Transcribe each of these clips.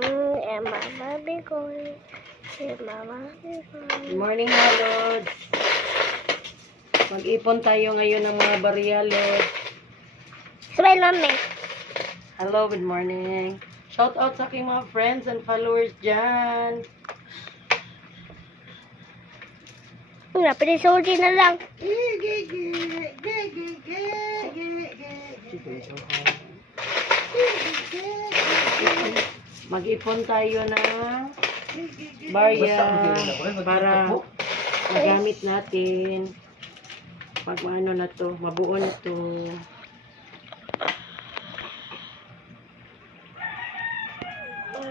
Mama Bigoy. Mama Bigoy. Good morning, Lord. Mag-ipon tayo ngayon ng mga barya, Lord. Smile, mami. Hello, good morning. Shout out sa aking mga friends and followers dyan. Pinisulti na lang. Mag-ipon tayo ng barya para magamit natin. Pag ano na to, mabuo na to.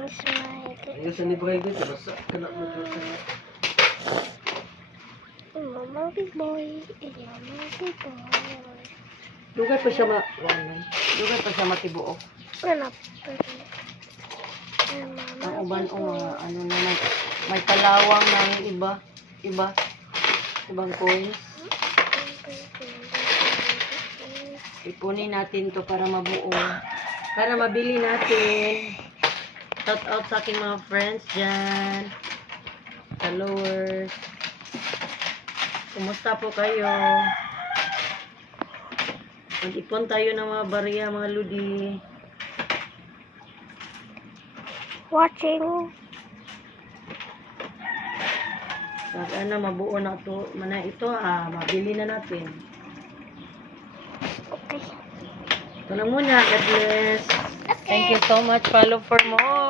Smile. Ayusin ni Bray dito, basta kena mo dito. Mama Bigoy. Mama Bigoy. Dugay pa siya dugay pa siya matibuok. Ano? Ang uban o mga ano naman. May kalawang ng ibang coins. Ipunin natin to para mabuo. Para mabili natin. Shout out sa aking mga friends dyan. Followers. Kumusta po kayo? Mag-ipon tayo ng mga barya, mga ludi. Watching. Sana mabuo na to. Ito mabili na natin. Okay. Ito lang muna. God bless. Thank you so much. Follow for more.